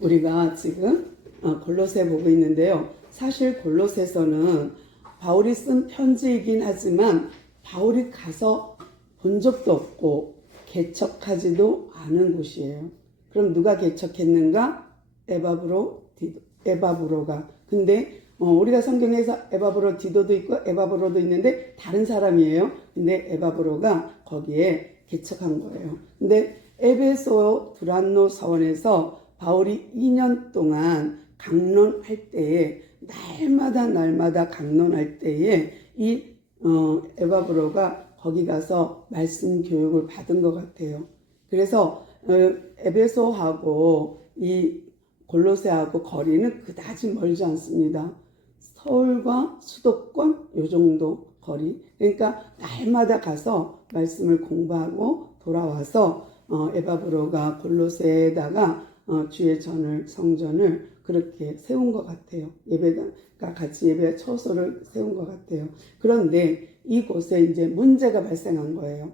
우리가 지금 골로새 보고 있는데요. 사실 골로새서는 바울이 쓴 편지이긴 하지만 바울이 가서 본 적도 없고 개척하지도 않은 곳이에요. 그럼 누가 개척했는가? 에바브로가. 근데 우리가 성경에서 에바브로 디도도 있고 에바브로도 있는데 다른 사람이에요. 근데 에바브로가 거기에 개척한 거예요. 근데 에베소 두란노 서원에서 바울이 2년 동안 강론할 때에 날마다 강론할 때에 이 에바브로가 거기 가서 말씀 교육을 받은 것 같아요. 그래서 에베소하고 이 골로새하고 거리는 그다지 멀지 않습니다. 서울과 수도권 요 정도 거리. 그러니까 날마다 가서 말씀을 공부하고 돌아와서 에바브로가 골로새에다가 주의 전을 성전을 그렇게 세운 것 같아요. 예배가 같이 예배 처소를 세운 것 같아요. 그런데 이곳에 이제 문제가 발생한 거예요.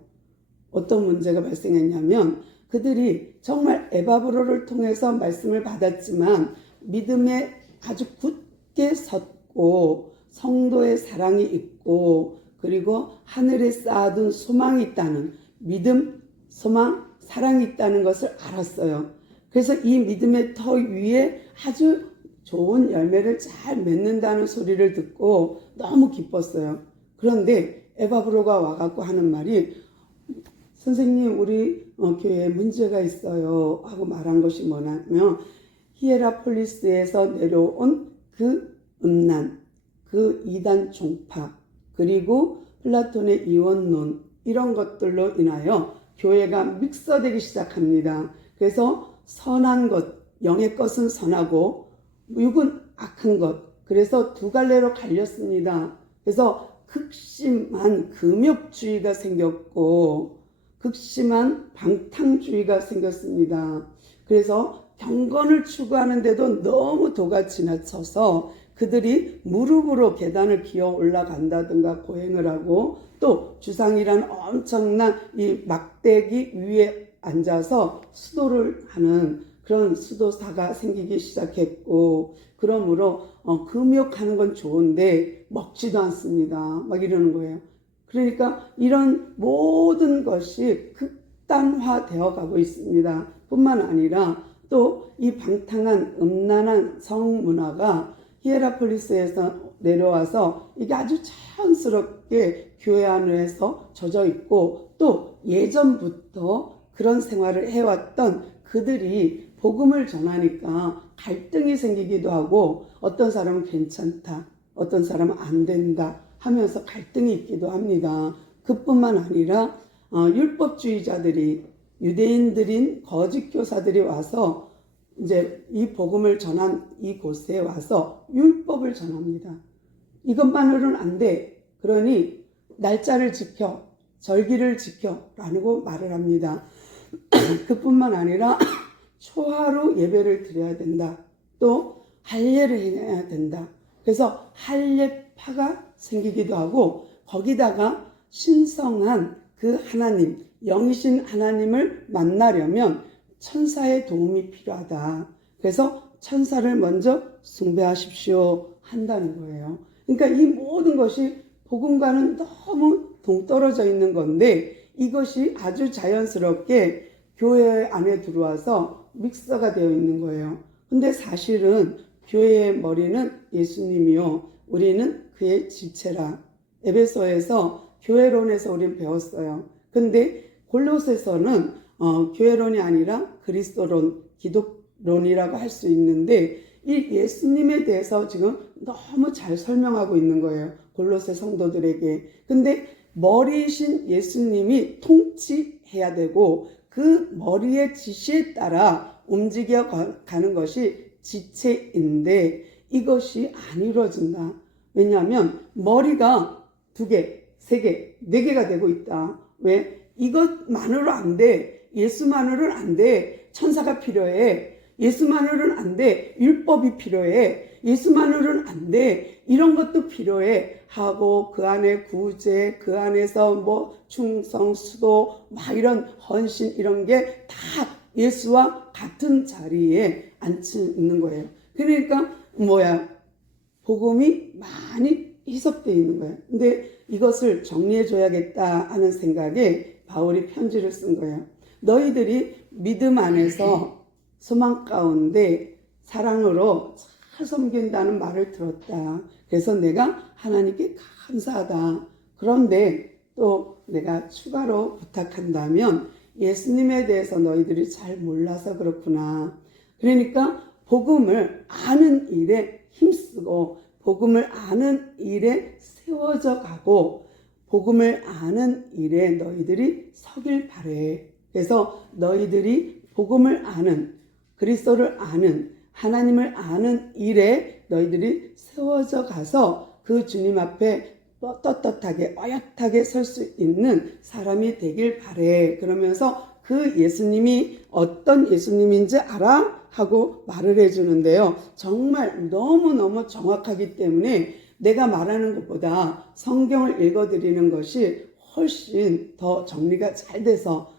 어떤 문제가 발생했냐면 그들이 정말 에바브로를 통해서 말씀을 받았지만 믿음에 아주 굳게 섰고 성도의 사랑이 있고 그리고 하늘에 쌓아둔 소망이 있다는 믿음, 소망, 사랑이 있다는 것을 알았어요. 그래서 이 믿음의 터 위에 아주 좋은 열매를 잘 맺는다는 소리를 듣고 너무 기뻤어요. 그런데 에바브로가 와갖고 하는 말이 선생님 우리 교회에 문제가 있어요 하고 말한 것이 뭐냐면 히에라폴리스에서 내려온 그 음란, 그 이단 종파 그리고 플라톤의 이원론 이런 것들로 인하여 교회가 믹서되기 시작합니다. 그래서 선한 것, 영의 것은 선하고 육은 악한 것 그래서 두 갈래로 갈렸습니다. 그래서 극심한 금욕주의가 생겼고 극심한 방탕주의가 생겼습니다. 그래서 경건을 추구하는데도 너무 도가 지나쳐서 그들이 무릎으로 계단을 기어 올라간다든가 고행을 하고 또 주상이란 엄청난 이 막대기 위에 앉아서 수도를 하는 그런 수도사가 생기기 시작했고 그러므로 금욕하는 건 좋은데 먹지도 않습니다. 막 이러는 거예요. 그러니까 이런 모든 것이 극단화되어 가고 있습니다. 뿐만 아니라 또 이 방탕한 음란한 성문화가 히에라폴리스에서 내려와서 이게 아주 자연스럽게 교회 안에서 젖어 있고 또 예전부터 그런 생활을 해왔던 그들이 복음을 전하니까 갈등이 생기기도 하고 어떤 사람은 괜찮다, 어떤 사람은 안 된다 하면서 갈등이 있기도 합니다. 그뿐만 아니라 율법주의자들이 유대인들인 거짓 교사들이 와서 이제 이 복음을 전한 이곳에 와서 율법을 전합니다. 이것만으로는 안 돼. 그러니 날짜를 지켜, 절기를 지켜 라고 말을 합니다. 그뿐만 아니라 초하루 예배를 드려야 된다. 또 할례를 해야 된다. 그래서 할례파가 생기기도 하고 거기다가 신성한 그 하나님, 영이신 하나님을 만나려면 천사의 도움이 필요하다. 그래서 천사를 먼저 숭배하십시오 한다는 거예요. 그러니까 이 모든 것이 복음과는 너무 동떨어져 있는 건데 이것이 아주 자연스럽게 교회 안에 들어와서 믹서가 되어 있는 거예요. 근데 사실은 교회의 머리는 예수님이요. 우리는 그의 지체라. 에베소에서 교회론에서 우리는 배웠어요. 근데 골로새서는 교회론이 아니라 그리스도론, 기독론이라고 할 수 있는데 이 예수님에 대해서 지금 너무 잘 설명하고 있는 거예요. 골로새 성도들에게. 근데 머리이신 예수님이 통치해야 되고 그 머리의 지시에 따라 움직여 가는 것이 지체인데 이것이 안 이루어진다. 왜냐하면 머리가 2개, 3개, 4개가 되고 있다. 왜? 이것만으로 안 돼. 예수만으로는 안 돼. 천사가 필요해. 예수만으로는 안 돼. 율법이 필요해. 예수만으로는 안 돼. 이런 것도 필요해. 하고 그 안에 구제, 그 안에서 뭐 충성, 수도, 막 이런 헌신 이런 게 다 예수와 같은 자리에 앉는 거예요. 그러니까 복음이 많이 희석되어 있는 거예요. 근데 이것을 정리해 줘야겠다 하는 생각에 바울이 편지를 쓴 거예요. 너희들이 믿음 안에서 소망 가운데 사랑으로 잘 섬긴다는 말을 들었다. 그래서 내가 하나님께 감사하다. 그런데 또 내가 추가로 부탁한다면 예수님에 대해서 너희들이 잘 몰라서 그렇구나. 그러니까 복음을 아는 일에 힘쓰고 복음을 아는 일에 세워져 가고 복음을 아는 일에 너희들이 서길 바래. 그래서 너희들이 복음을 아는, 그리스도를 아는, 하나님을 아는 일에 너희들이 세워져 가서 그 주님 앞에 떳떳하게 어엿하게 설 수 있는 사람이 되길 바래. 그러면서 그 예수님이 어떤 예수님인지 알아? 하고 말을 해주는데요. 정말 너무너무 정확하기 때문에 내가 말하는 것보다 성경을 읽어드리는 것이 훨씬 더 정리가 잘 돼서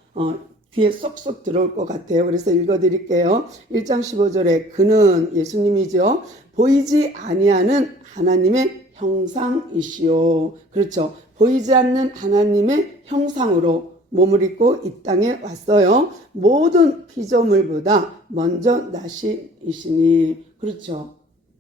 귀에 쏙쏙 들어올 것 같아요. 그래서 읽어드릴게요. 1장 15절에 그는 예수님이죠. 보이지 아니하는 하나님의 형상이시요. 그렇죠. 보이지 않는 하나님의 형상으로 몸을 입고 이 땅에 왔어요. 모든 피조물보다 먼저 나시이시니. 그렇죠.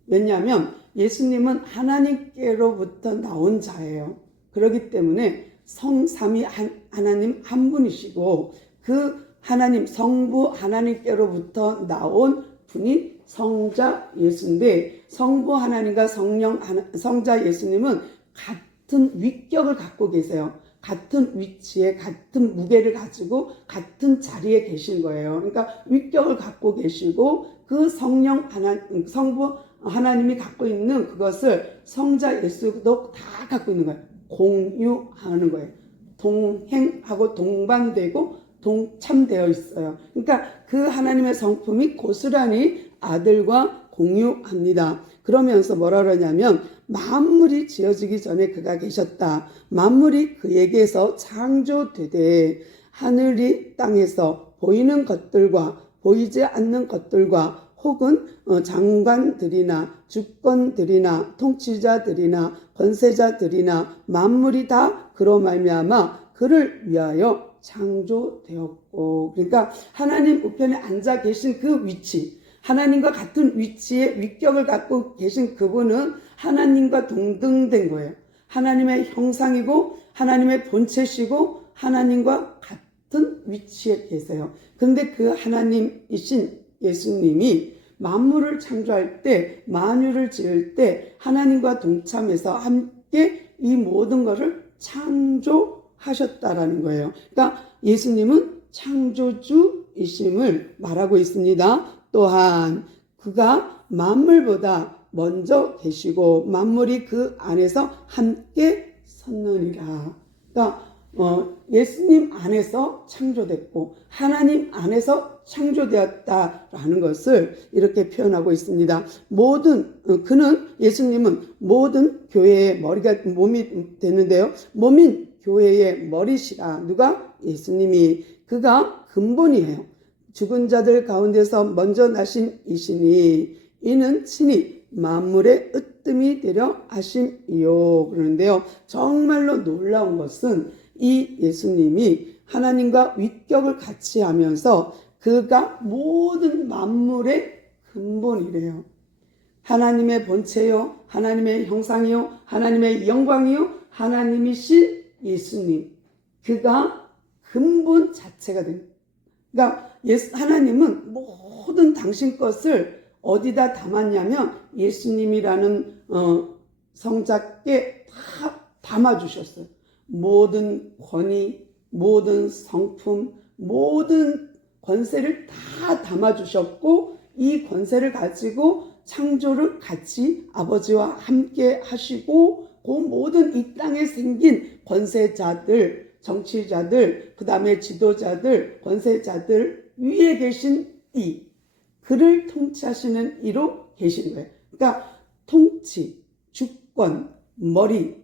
왜냐하면 예수님은 하나님께로부터 나온 자예요. 그렇기 때문에 성삼위 하나님 한 분이시고 그 하나님 성부 하나님께로부터 나온 분이 성자 예수인데 성부 하나님과 성자 예수님은 같은 위격을 갖고 계세요. 같은 위치에 같은 무게를 가지고 같은 자리에 계신 거예요. 그러니까 위격을 갖고 계시고 그 성부 하나님이 갖고 있는 그것을 성자 예수도 다 갖고 있는 거예요. 공유하는 거예요. 동행하고 동반되고 동참되어 있어요. 그러니까 그 하나님의 성품이 고스란히 아들과 공유합니다. 그러면서 뭐라 그러냐면 만물이 지어지기 전에 그가 계셨다. 만물이 그에게서 창조되되 하늘이 땅에서 보이는 것들과 보이지 않는 것들과 혹은 장관들이나 주권들이나 통치자들이나 권세자들이나 만물이 다 그로 말미암아 그를 위하여 창조되었고. 그러니까 하나님 우편에 앉아 계신 그 위치, 하나님과 같은 위치에 위격을 갖고 계신 그분은 하나님과 동등된 거예요. 하나님의 형상이고 하나님의 본체시고 하나님과 같은 위치에 계세요. 그런데 그 하나님이신 예수님이 만물을 창조할 때, 만유를 지을 때 하나님과 동참해서 함께 이 모든 것을 창조하셨다라는 거예요. 그러니까 예수님은 창조주이심을 말하고 있습니다. 또한 그가 만물보다 먼저 계시고 만물이 그 안에서 함께 섰느니라. 그러니까 예수님 안에서 창조됐고 하나님 안에서 창조되었다라는 것을 이렇게 표현하고 있습니다. 그는 예수님은 모든 교회의 몸이 되는데요. 몸인 교회의 머리시라. 누가? 예수님이. 그가 근본이에요. 죽은 자들 가운데서 먼저 나신 이시니 이는 친히 만물의 으뜸이 되려 하심이요. 그러는데요. 정말로 놀라운 것은 이 예수님이 하나님과 위격을 같이 하면서 그가 모든 만물의 근본이래요. 하나님의 본체요, 하나님의 형상이요, 하나님의 영광이요, 하나님이신 예수님. 그가 근본 자체가 됩니다. 그러니까 하나님은 모든 당신 것을 어디다 담았냐면 예수님이라는 성자께 다 담아주셨어요. 모든 권위, 모든 성품, 모든 권세를 다 담아주셨고 이 권세를 가지고 창조를 같이 아버지와 함께 하시고 그 모든 이 땅에 생긴 권세자들, 정치자들, 그 다음에 지도자들, 권세자들 위에 계신 그를 통치하시는 이로 계신 거예요. 그러니까 통치, 주권, 머리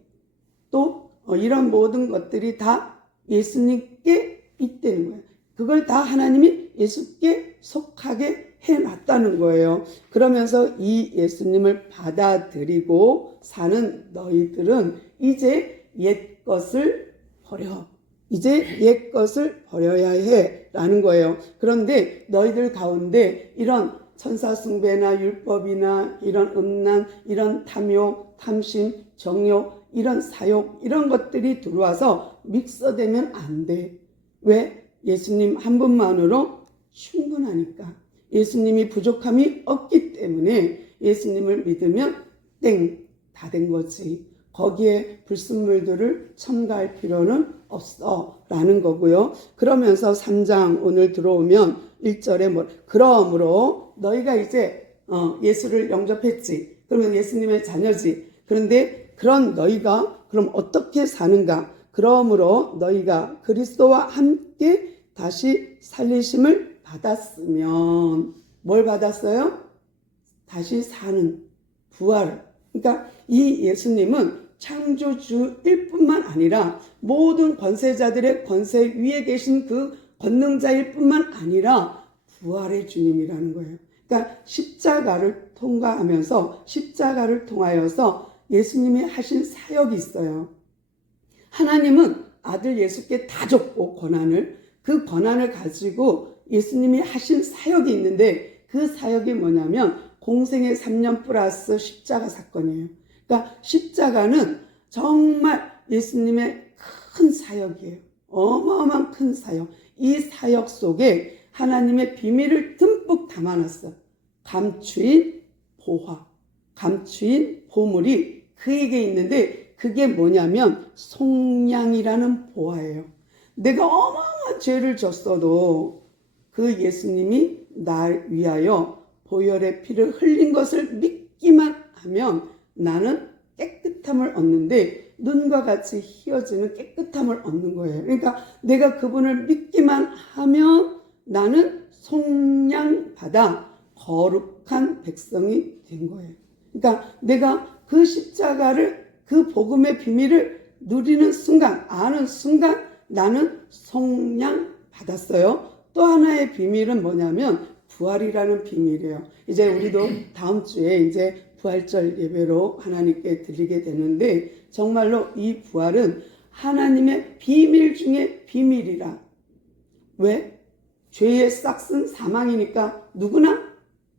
또 이런 모든 것들이 다 예수님께 있다는 거예요. 그걸 다 하나님이 예수께 속하게 해놨다는 거예요. 그러면서 이 예수님을 받아들이고 사는 너희들은 이제 옛 것을 버려. 이제 옛 것을 버려야 해 라는 거예요. 그런데 너희들 가운데 이런 천사숭배나 율법이나 이런 음란, 이런 탐욕, 탐심, 정욕, 이런 사욕, 이런 것들이 들어와서 믹서되면 안 돼. 왜? 예수님 한 분만으로 충분하니까. 예수님이 부족함이 없기 때문에 예수님을 믿으면 땡, 다 된 거지. 거기에 불순물들을 첨가할 필요는 없어 라는 거고요. 그러면서 3장 오늘 들어오면 1절에 그러므로 너희가 이제 예수를 영접했지. 그러면 예수님의 자녀지. 그런데 그런 너희가 그럼 어떻게 사는가? 그러므로 너희가 그리스도와 함께 다시 살리심을 받았으면 뭘 받았어요? 다시 사는 부활. 그러니까 이 예수님은 창조주일 뿐만 아니라 모든 권세자들의 권세 위에 계신 그 권능자일 뿐만 아니라 부활의 주님이라는 거예요. 그러니까 십자가를 통과하면서 십자가를 통하여서 예수님이 하신 사역이 있어요. 하나님은 아들 예수께 다 줬고 그 권한을 가지고 예수님이 하신 사역이 있는데 그 사역이 뭐냐면 공생의 3년 플러스 십자가 사건이에요. 그러니까 십자가는 정말 예수님의 큰 사역이에요. 어마어마한 큰 사역. 이 사역 속에 하나님의 비밀을 듬뿍 담아놨어요. 감추인 보화, 감추인 보물이 그에게 있는데 그게 뭐냐면 속량이라는 보화예요. 내가 어마어마한 죄를 졌어도 그 예수님이 날 위하여 보혈의 피를 흘린 것을 믿기만 하면 나는 깨끗함을 얻는데 눈과 같이 희어지는 깨끗함을 얻는 거예요. 그러니까 내가 그분을 믿기만 하면 나는 속량받아 거룩한 백성이 된 거예요. 그러니까 내가 그 십자가를 그 복음의 비밀을 누리는 순간, 아는 순간 나는 속량받았어요. 또 하나의 비밀은 뭐냐면 부활이라는 비밀이에요. 이제 우리도 다음 주에 이제 부활절 예배로 하나님께 드리게 되는데 정말로 이 부활은 하나님의 비밀 중에 비밀이라. 왜? 죄의 싹은 사망이니까 누구나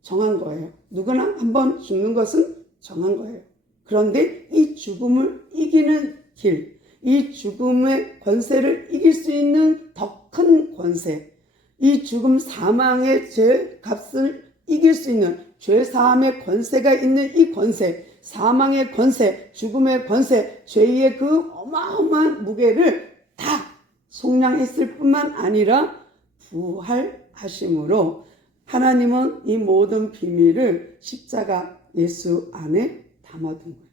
정한 거예요. 누구나 한번 죽는 것은 정한 거예요. 그런데 이 죽음을 이기는 길, 이 죽음의 권세를 이길 수 있는 더 큰 권세, 이 죽음 사망의 죄 값을 이길 수 있는 죄 사함의 권세가 있는 이 권세, 사망의 권세, 죽음의 권세, 죄의 그 어마어마한 무게를 다 속량했을 뿐만 아니라 부활하심으로 하나님은 이 모든 비밀을 십자가 예수 안에 담아둔 거예요.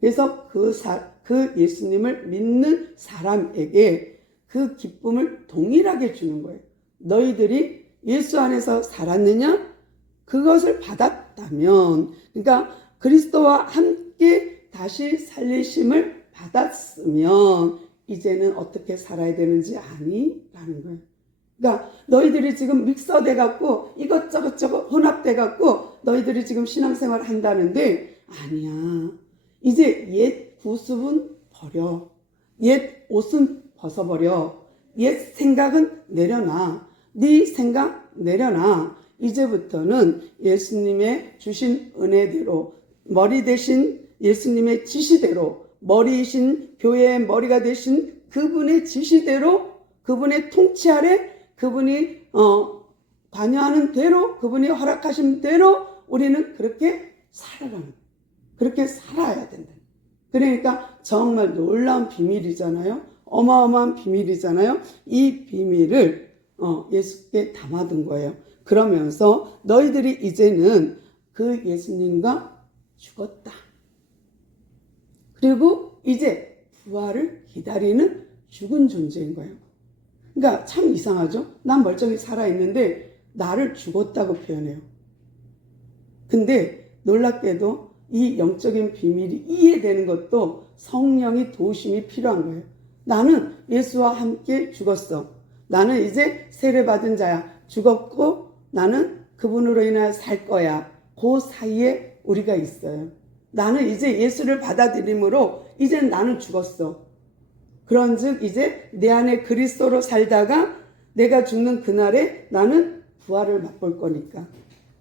그래서 그 예수님을 믿는 사람에게 그 기쁨을 동일하게 주는 거예요. 너희들이 예수 안에서 살았느냐? 그것을 받았다면, 그러니까 그리스도와 함께 다시 살리심을 받았으면 이제는 어떻게 살아야 되는지 아니? 라는 거예요. 그러니까 너희들이 지금 믹서돼 갖고 이것저것 혼합돼 갖고 너희들이 지금 신앙생활 한다는데 아니야. 이제 옛 구습은 버려. 옛 옷은 벗어버려. 옛 생각은 내려놔. 네 생각 내려놔. 이제부터는 예수님의 주신 은혜대로 머리 대신 예수님의 지시대로 머리이신 교회의 머리가 되신 그분의 지시대로 그분의 통치 아래 그분이 관여하는 대로 그분이 허락하신 대로 우리는 그렇게 살아가는 거예요. 그렇게 살아야 된다. 그러니까 정말 놀라운 비밀이잖아요. 어마어마한 비밀이잖아요. 이 비밀을 예수께 담아둔 거예요. 그러면서 너희들이 이제는 그 예수님과 죽었다. 그리고 이제 부활을 기다리는 죽은 존재인 거예요. 그러니까 참 이상하죠? 난 멀쩡히 살아있는데 나를 죽었다고 표현해요. 근데 놀랍게도 이 영적인 비밀이 이해되는 것도 성령의 도우심이 필요한 거예요. 나는 예수와 함께 죽었어. 나는 이제 세례받은 자야. 죽었고 나는 그분으로 인하여 살 거야. 그 사이에 우리가 있어요. 나는 이제 예수를 받아들임으로 이제 나는 죽었어. 그런즉 이제 내 안에 그리스도로 살다가 내가 죽는 그날에 나는 부활을 맛볼 거니까.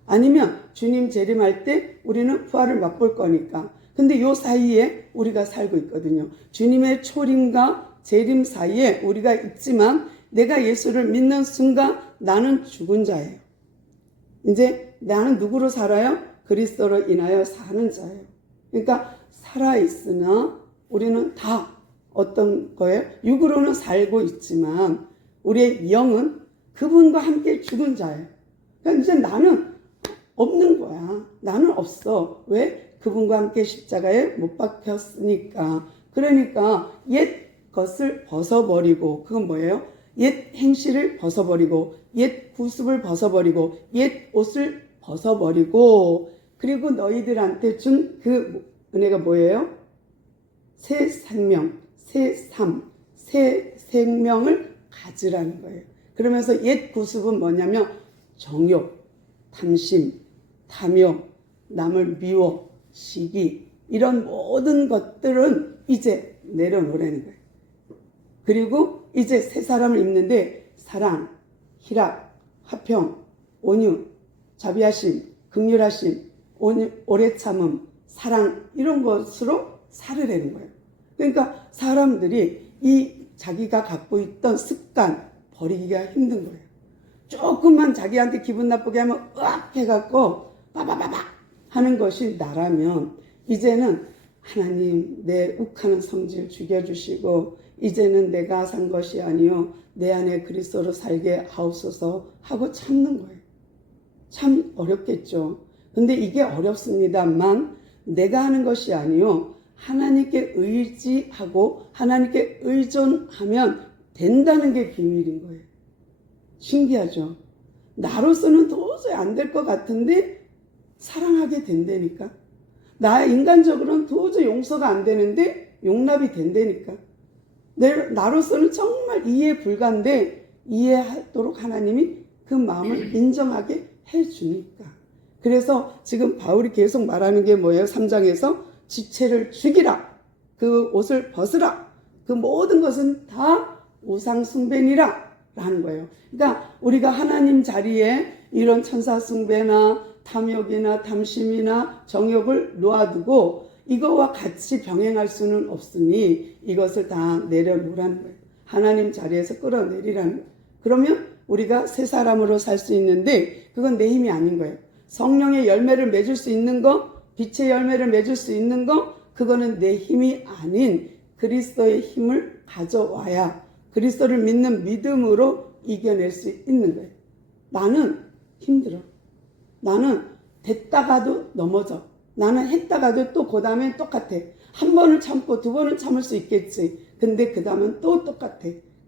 아니면 주님 재림할 때 우리는 부활을 맛볼 거니까. 근데 요 사이에 우리가 살고 있거든요. 주님의 초림과 재림 사이에 우리가 있지만 내가 예수를 믿는 순간 나는 죽은 자예요. 이제 나는 누구로 살아요? 그리스도로 인하여 사는 자예요. 그러니까 살아있으나 우리는 다 어떤 거예요? 육으로는 살고 있지만 우리의 영은 그분과 함께 죽은 자예요. 그러니까 이제 나는 없는 거야. 나는 없어. 왜? 그분과 함께 십자가에 못 박혔으니까. 그러니까 옛 것을 벗어버리고, 그건 뭐예요? 옛 행실을 벗어버리고, 옛 구습을 벗어버리고, 옛 옷을 벗어버리고, 그리고 너희들한테 준 그 은혜가 뭐예요? 새 생명, 새 삶, 새 생명을 가지라는 거예요. 그러면서 옛 구습은 뭐냐면 정욕, 탐심, 탐욕, 남을 미워, 시기, 이런 모든 것들은 이제 내려놓으라는 거예요. 그리고 이제 새 사람을 입는데 사랑, 희락, 화평, 온유, 자비하심, 긍휼하심, 오래 참음, 사랑, 이런 것으로 살으라는 거예요. 그러니까 사람들이 이 자기가 갖고 있던 습관 버리기가 힘든 거예요. 조금만 자기한테 기분 나쁘게 하면 으악 해갖고 빠바바바 하는 것이 나라면 이제는 하나님 내 욱하는 성질 죽여주시고 이제는 내가 산 것이 아니요 내 안에 그리스도로 살게 하옵소서 하고 참는 거예요. 참 어렵겠죠. 근데 이게 어렵습니다만 내가 하는 것이 아니요 하나님께 의지하고 하나님께 의존하면 된다는 게 비밀인 거예요. 신기하죠. 나로서는 도저히 안 될 것 같은데 사랑하게 된다니까. 나 인간적으로는 도저히 용서가 안 되는데 용납이 된다니까. 나로서는 정말 이해 불가인데 이해하도록 하나님이 그 마음을 인정하게 해주니까. 그래서 지금 바울이 계속 말하는 게 뭐예요? 3장에서 지체를 죽이라. 그 옷을 벗으라. 그 모든 것은 다 우상 숭배니라 라는 거예요. 그러니까 우리가 하나님 자리에 이런 천사 숭배나 탐욕이나 탐심이나 정욕을 놓아두고 이거와 같이 병행할 수는 없으니 이것을 다 내려놓으라는 거예요. 하나님 자리에서 끌어내리라는 거예요. 그러면 우리가 새 사람으로 살 수 있는데 그건 내 힘이 아닌 거예요. 성령의 열매를 맺을 수 있는 거, 빛의 열매를 맺을 수 있는 거, 그거는 내 힘이 아닌 그리스도의 힘을 가져와야 그리스도를 믿는 믿음으로 이겨낼 수 있는 거예요. 나는 힘들어. 나는 됐다가도 넘어져. 나는 했다가도 또 그 다음엔 똑같아. 한 번을 참고 두 번은 참을 수 있겠지. 근데 그 다음은 또 똑같아.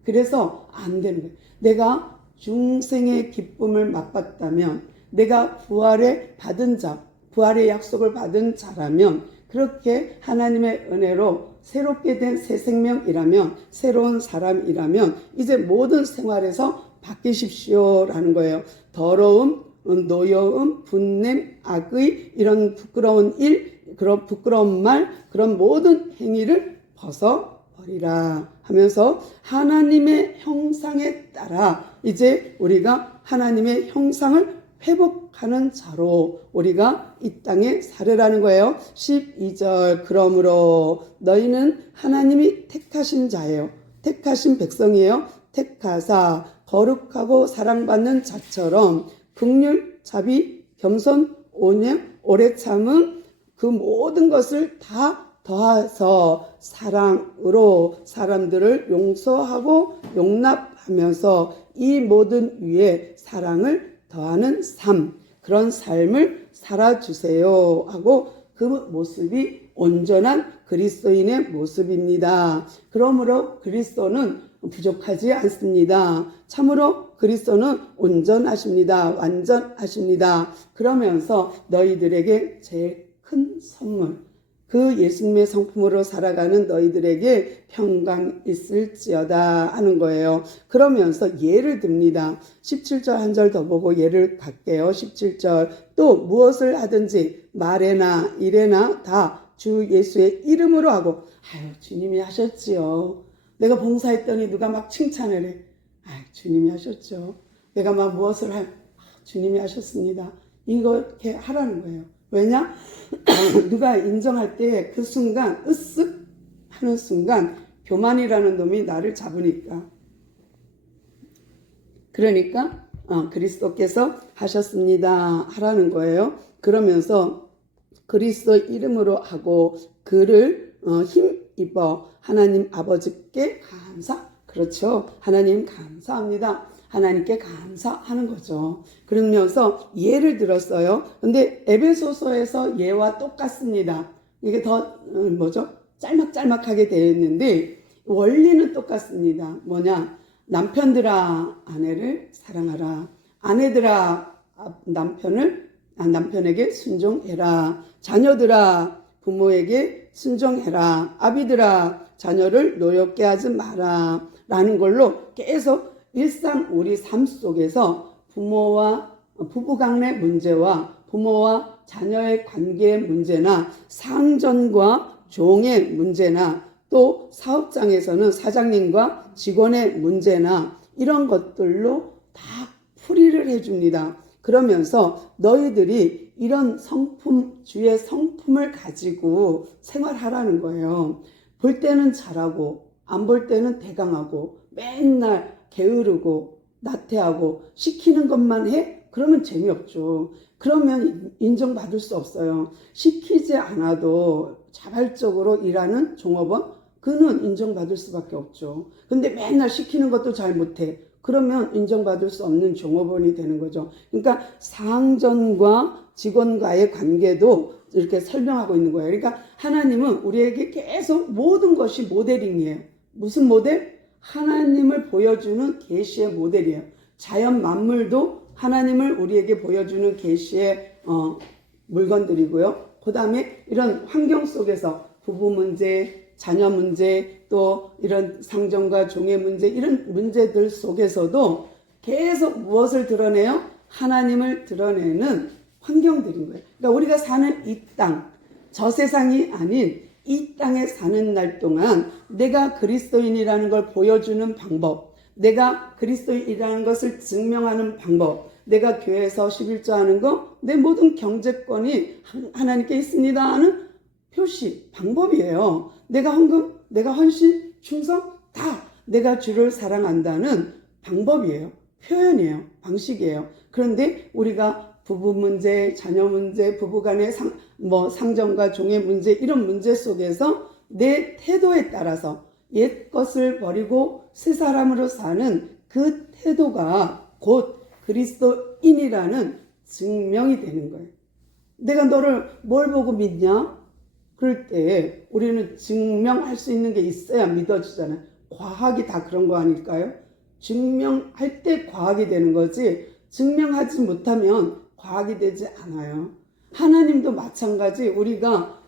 그래서 안 되는 거예요. 내가 중생의 기쁨을 맛봤다면 내가 부활의 받은 자, 부활의 약속을 받은 자라면 그렇게 하나님의 은혜로 새롭게 된 새 생명이라면 새로운 사람이라면 이제 모든 생활에서 바뀌십시오라는 거예요. 더러움, 노여움, 분냄, 악의 이런 부끄러운 일, 그런 부끄러운 말, 그런 모든 행위를 벗어버리라 하면서 하나님의 형상에 따라 이제 우리가 하나님의 형상을 회복하는 자로 우리가 이 땅에 살으라는 거예요. 12절 그러므로 너희는 하나님이 택하신 자예요. 택하신 백성이에요. 택하사 거룩하고 사랑받는 자처럼 긍휼, 자비, 겸손, 온유, 오래 참음 그 모든 것을 다 더해서 사랑으로 사람들을 용서하고 용납하면서 이 모든 위에 사랑을 더하는 삶, 그런 삶을 살아주세요 하고 그 모습이 온전한 그리스도인의 모습입니다. 그러므로 그리스도는 부족하지 않습니다. 참으로 그리스도는 온전하십니다. 완전하십니다. 그러면서 너희들에게 제일 큰 선물, 그 예수님의 성품으로 살아가는 너희들에게 평강 있을지어다 하는 거예요. 그러면서 예를 듭니다. 17절 한 절 더 보고 예를 갈게요. 17절 또 무엇을 하든지 말에나 일에나 다 주 예수의 이름으로 하고. 아유, 주님이 하셨지요. 내가 봉사했더니 누가 막 칭찬을 해. 아유, 주님이 하셨죠. 내가 막 무엇을 주님이 하셨습니다. 이렇게 하라는 거예요. 왜냐? 누가 인정할 때 그 순간 으쓱 하는 순간 교만이라는 놈이 나를 잡으니까. 그러니까 그리스도께서 하셨습니다 하라는 거예요. 그러면서 그리스도 이름으로 하고 그를 힘입어 하나님 아버지께 감사. 그렇죠. 하나님 감사합니다. 하나님께 감사하는 거죠. 그러면서 예를 들었어요. 근데 에베소서에서 예와 똑같습니다. 이게 더 짤막짤막하게 되어 있는데 원리는 똑같습니다. 뭐냐? 남편들아 아내를 사랑하라. 아내들아 남편에게 순종해라. 자녀들아 부모에게 순종해라. 아비들아 자녀를 노엽게 하지 마라. 라는 걸로 계속 일상 우리 삶 속에서 부모와 부부간의 문제와 부모와 자녀의 관계의 문제나 상전과 종의 문제나 또 사업장에서는 사장님과 직원의 문제나 이런 것들로 다 풀이를 해줍니다. 그러면서 너희들이 이런 성품, 주의 성품을 가지고 생활하라는 거예요. 볼 때는 잘하고 안 볼 때는 대강하고 맨날 게으르고 나태하고 시키는 것만 해? 그러면 재미없죠. 그러면 인정받을 수 없어요. 시키지 않아도 자발적으로 일하는 종업원? 그는 인정받을 수밖에 없죠. 근데 맨날 시키는 것도 잘 못해. 그러면 인정받을 수 없는 종업원이 되는 거죠. 그러니까 상전과 직원과의 관계도 이렇게 설명하고 있는 거예요. 그러니까 하나님은 우리에게 계속 모든 것이 모델링이에요. 무슨 모델? 하나님을 보여주는 계시의 모델이에요. 자연 만물도 하나님을 우리에게 보여주는 계시의 물건들이고요. 그 다음에 이런 환경 속에서 부부 문제, 자녀 문제, 또 이런 상정과 종의 문제, 이런 문제들 속에서도 계속 무엇을 드러내요? 하나님을 드러내는 환경들인 거예요. 그러니까 우리가 사는 이 땅, 저 세상이 아닌 이 땅에 사는 날 동안 내가 그리스도인이라는 걸 보여주는 방법, 내가 그리스도인이라는 것을 증명하는 방법, 내가 교회에서 11조 하는 거, 내 모든 경제권이 하나님께 있습니다 하는 표시, 방법이에요. 내가 헌금, 내가 헌신, 충성, 다 내가 주를 사랑한다는 방법이에요. 표현이에요. 방식이에요. 그런데 우리가 부부 문제, 자녀 문제, 부부간의 상정과 종의 문제, 이런 문제 속에서 내 태도에 따라서 옛 것을 버리고 새 사람으로 사는 그 태도가 곧 그리스도인이라는 증명이 되는 거예요. 내가 너를 뭘 보고 믿냐? 그럴 때 우리는 증명할 수 있는 게 있어야 믿어지잖아요. 과학이 다 그런 거 아닐까요? 증명할 때 과학이 되는 거지 증명하지 못하면 과학이 되지 않아요. 하나님도 마찬가지. 우리가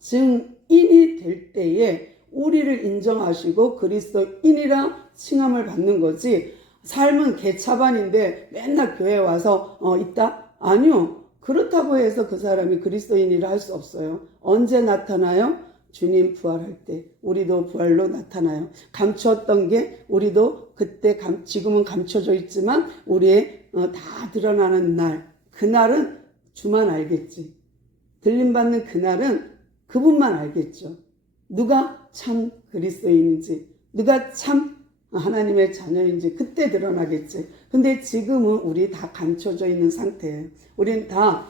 증인이 될 때에 우리를 인정하시고 그리스도인이라 칭함을 받는 거지. 삶은 개차반인데 맨날 교회 와서 있다? 아니요. 그렇다고 해서 그 사람이 그리스도인이라 할 수 없어요. 언제 나타나요? 주님 부활할 때 우리도 부활로 나타나요. 감추었던 게 우리도 그때 지금은 감춰져 있지만 우리의 다 드러나는 날, 그날은 주만 알겠지. 들림받는 그날은 그분만 알겠죠. 누가 참 그리스도인인지, 누가 참 하나님의 자녀인지 그때 드러나겠지. 근데 지금은 우리 다 감춰져 있는 상태예요. 우린 다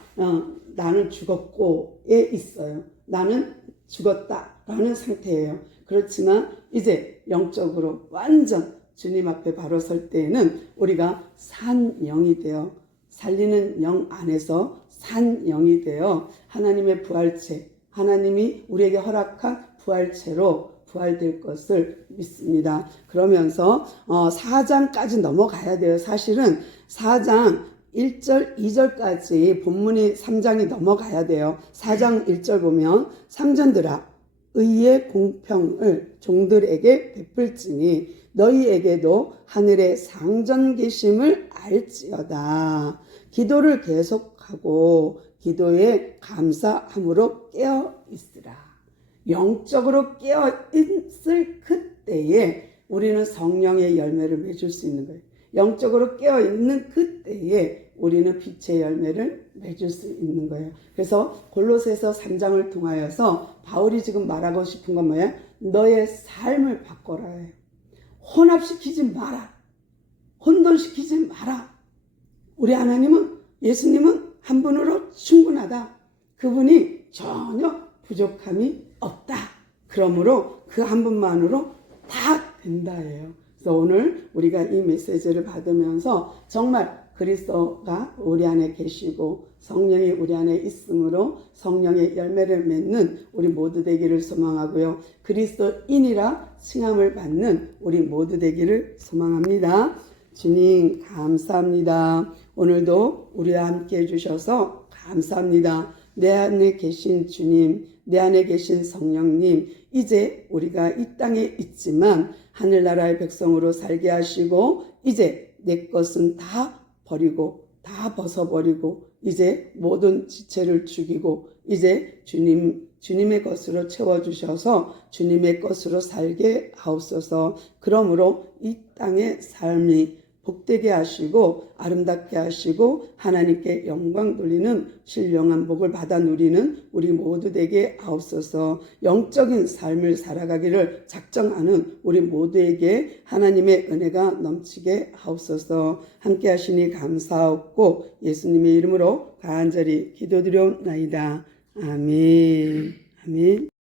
나는 죽었고에 있어요. 나는 죽었다라는 상태예요. 그렇지만 이제 영적으로 완전 주님 앞에 바로 설 때에는 우리가 산 영이 되어 살리는 영 안에서 산 영이 되어 하나님의 부활체, 하나님이 우리에게 허락한 부활체로 부활될 것을 믿습니다. 그러면서 4장까지 넘어가야 돼요. 사실은 4장 1절, 2절까지 본문이 3장이 넘어가야 돼요. 4장 1절 보면 상전들아 의의 공평을 종들에게 베풀지니 너희에게도 하늘의 상전 계심을 알지어다. 기도를 계속하고 기도에 감사함으로 깨어 있으라. 영적으로 깨어 있을 그때에 우리는 성령의 열매를 맺을 수 있는 거예요. 영적으로 깨어 있는 그때에 우리는 빛의 열매를 맺을 수 있는 거예요. 그래서 골로새서 3장을 통하여서 바울이 지금 말하고 싶은 건 뭐예요? 너의 삶을 바꿔라 해요. 혼합시키지 마라. 혼돈시키지 마라. 우리 하나님은, 예수님은 한 분으로 충분하다. 그분이 전혀 부족함이 없다. 그러므로 그 한 분만으로 다 된다예요. 그래서 오늘 우리가 이 메시지를 받으면서 정말 그리스도가 우리 안에 계시고 성령이 우리 안에 있으므로 성령의 열매를 맺는 우리 모두 되기를 소망하고요. 그리스도인이라 칭함을 받는 우리 모두 되기를 소망합니다. 주님 감사합니다. 오늘도 우리와 함께 해주셔서 감사합니다. 내 안에 계신 주님, 내 안에 계신 성령님, 이제 우리가 이 땅에 있지만 하늘나라의 백성으로 살게 하시고 이제 내 것은 다 버리고 다 벗어버리고 이제 모든 지체를 죽이고 이제 주님의 것으로 채워주셔서 주님의 것으로 살게 하옵소서. 그러므로 이 땅의 삶이 복되게 하시고 아름답게 하시고 하나님께 영광 돌리는 신령한 복을 받아 누리는 우리 모두 되게 하옵소서. 영적인 삶을 살아가기를 작정하는 우리 모두에게 하나님의 은혜가 넘치게 하옵소서. 함께 하시니 감사하옵고 예수님의 이름으로 간절히 기도드려옵나이다. 아멘. 아멘.